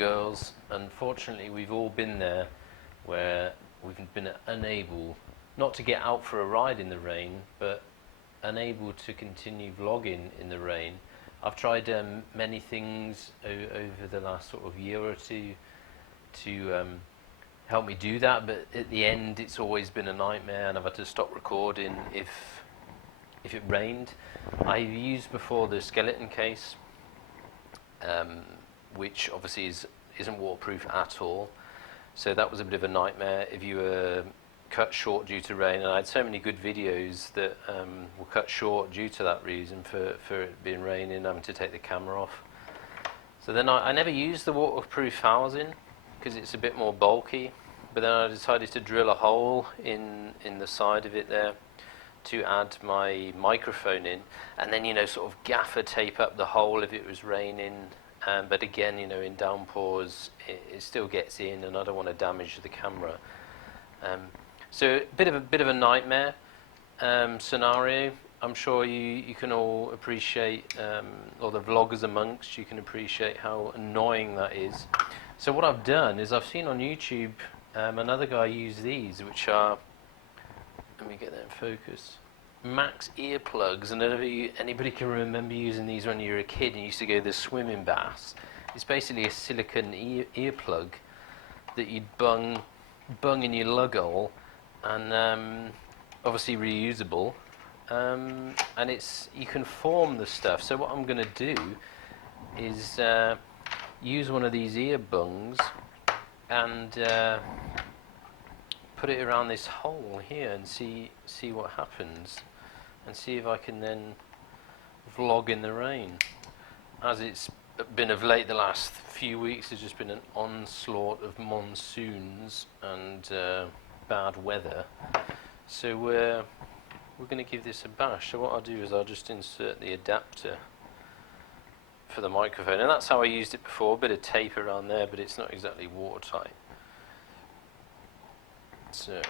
girls. Unfortunately, we've all been there where we've been unable, not to get out for a ride in the rain, but unable to continue vlogging in the rain. I've tried many things over the last sort of year or two to help me do that, but at the end it's always been a nightmare, and I've had to stop recording if it rained. I've used before the skeleton case, which obviously isn't waterproof at all, so that was a bit of a nightmare if you were cut short due to rain, and I had so many good videos that were cut short due to that reason, for it being raining and having to take the camera off. So then I never used the waterproof housing because it's a bit more bulky, but then I decided to drill a hole in the side of it there to add my microphone in, and then, you know, sort of gaffer tape up the hole if it was raining, but again, you know, in downpours it still gets in, and I don't want to damage the camera. So a bit of a nightmare scenario. I'm sure you can all appreciate, or the vloggers amongst you can appreciate how annoying that is. So what I've done is I've seen on YouTube another guy use these, which are, let me get that in focus, Mack's earplugs. And anybody can remember using these when you were a kid and you used to go to the swimming baths. It's basically a silicone earplug that you'd bung in your lug hole, and obviously reusable, and you can form the stuff. So what I'm going to do is use one of these ear bungs and put it around this hole here and see what happens, and see if I can then vlog in the rain. As it's been of late, the last few weeks has just been an onslaught of monsoons and bad weather, so we're going to give this a bash. So what I'll do is I'll just insert the adapter for the microphone, and that's how I used it before, a bit of tape around there, but it's not exactly watertight. So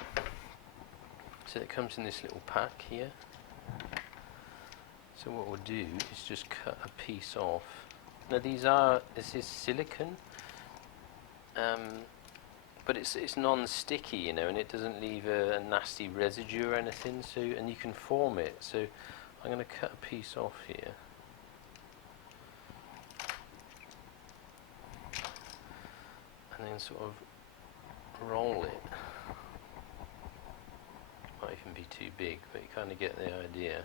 it comes in this little pack here. So what we'll do is just cut a piece off. Now this is silicone, but it's non-sticky, you know, and it doesn't leave a nasty residue or anything. So, and you can form it. So I'm going to cut a piece off here, and then sort of roll it. Might even be too big, but you kind of get the idea.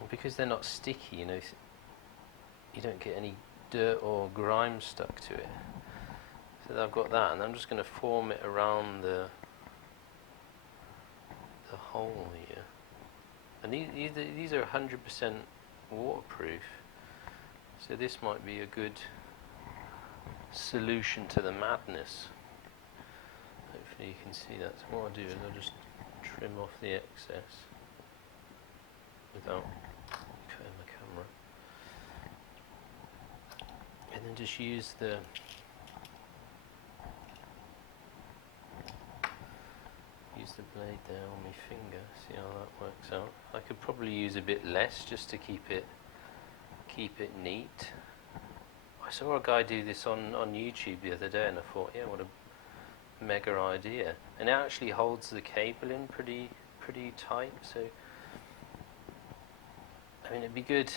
And because they're not sticky, you know, you don't get any dirt or grime stuck to it. So I've got that, and I'm just going to form it around the hole here. And these are 100% waterproof, so this might be a good solution to the madness. Hopefully you can see that. So what I'll do is I'll just trim off the excess without cutting the camera, and then just use the blade there on my finger. See how that works out. I could probably use a bit less just to keep it neat. I saw a guy do this on YouTube the other day, and I thought, yeah, what a mega idea. And it actually holds the cable in pretty tight, so I mean, it'd be good.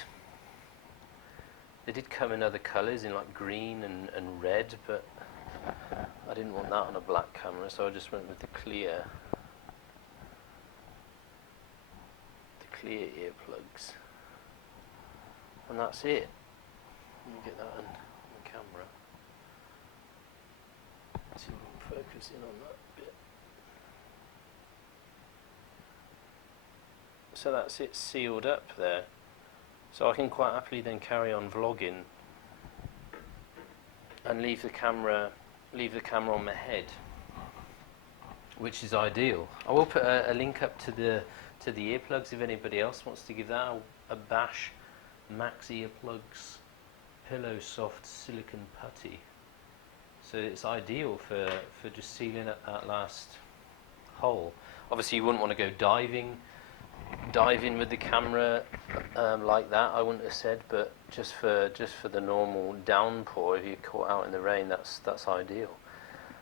They did come in other colours, in like green and red, but I didn't want that on a black camera, so I just went with the clear earplugs, and that's it. Let me get that on the camera. See if we can focus in on that bit. So that's it, sealed up there. So I can quite happily then carry on vlogging and leave the camera on my head, which is ideal. I will put a link up to the earplugs if anybody else wants to give that a bash. Mack's earplugs, pillow soft silicone putty. So it's ideal for just sealing up that last hole. Obviously you wouldn't want to go diving dive in with the camera like that, I wouldn't have said, but just for the normal downpour, if you're caught out in the rain, that's ideal.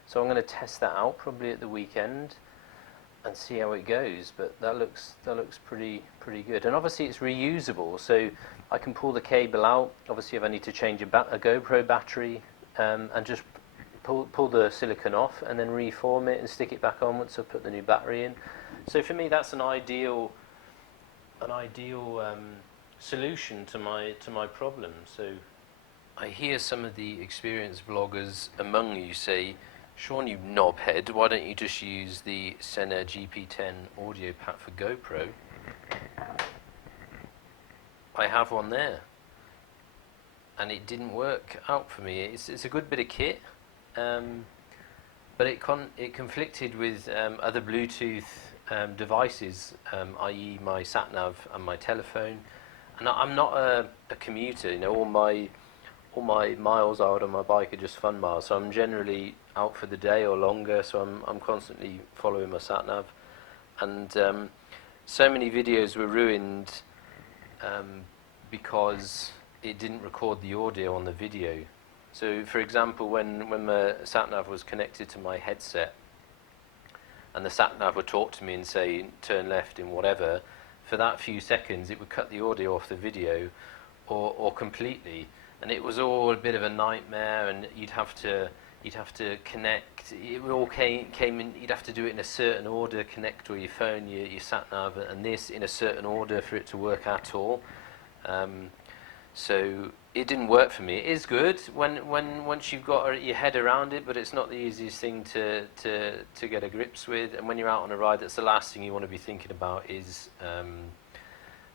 So I'm going to test that out probably at the weekend and see how it goes. But that looks pretty good. And obviously it's reusable, so I can pull the cable out. Obviously, if I need to change a GoPro battery, and just pull the silicone off and then reform it and stick it back on once I put the new battery in. So for me, that's an ideal solution to my problem. So I hear some of the experienced vloggers among you say, Sean, you knobhead, why don't you just use the Sena GP10 audio pack for GoPro? I have one there, and it didn't work out for me. It's a good bit of kit, but it conflicted with other Bluetooth devices, i.e. my sat-nav and my telephone. And I'm not a commuter, you know, all my miles out on my bike are just fun miles, so I'm generally out for the day or longer, so I'm constantly following my sat-nav. And so many videos were ruined because it didn't record the audio on the video. So for example, when my sat-nav was connected to my headset and the sat-nav would talk to me and say turn left in whatever, for that few seconds it would cut the audio off the video or completely, and it was all a bit of a nightmare, and you'd have to connect. It all came in. You'd have to do it in a certain order, connect or your phone, your sat-nav, and this in a certain order for it to work at all. So it didn't work for me. It is good once you've got your head around it, but it's not the easiest thing to get a grips with. And when you're out on a ride, that's the last thing you want to be thinking about is,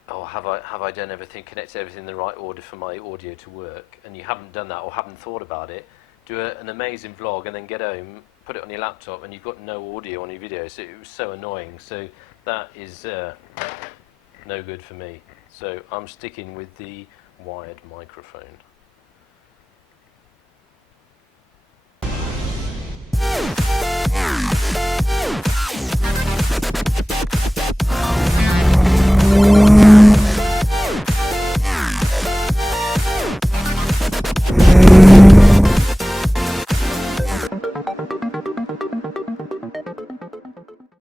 oh, have I done everything, connected everything in the right order for my audio to work? And you haven't done that or haven't thought about it. Do an amazing vlog and then get home, put it on your laptop, and you've got no audio on your video. So it was so annoying. So that is no good for me. So I'm sticking with the wired microphone.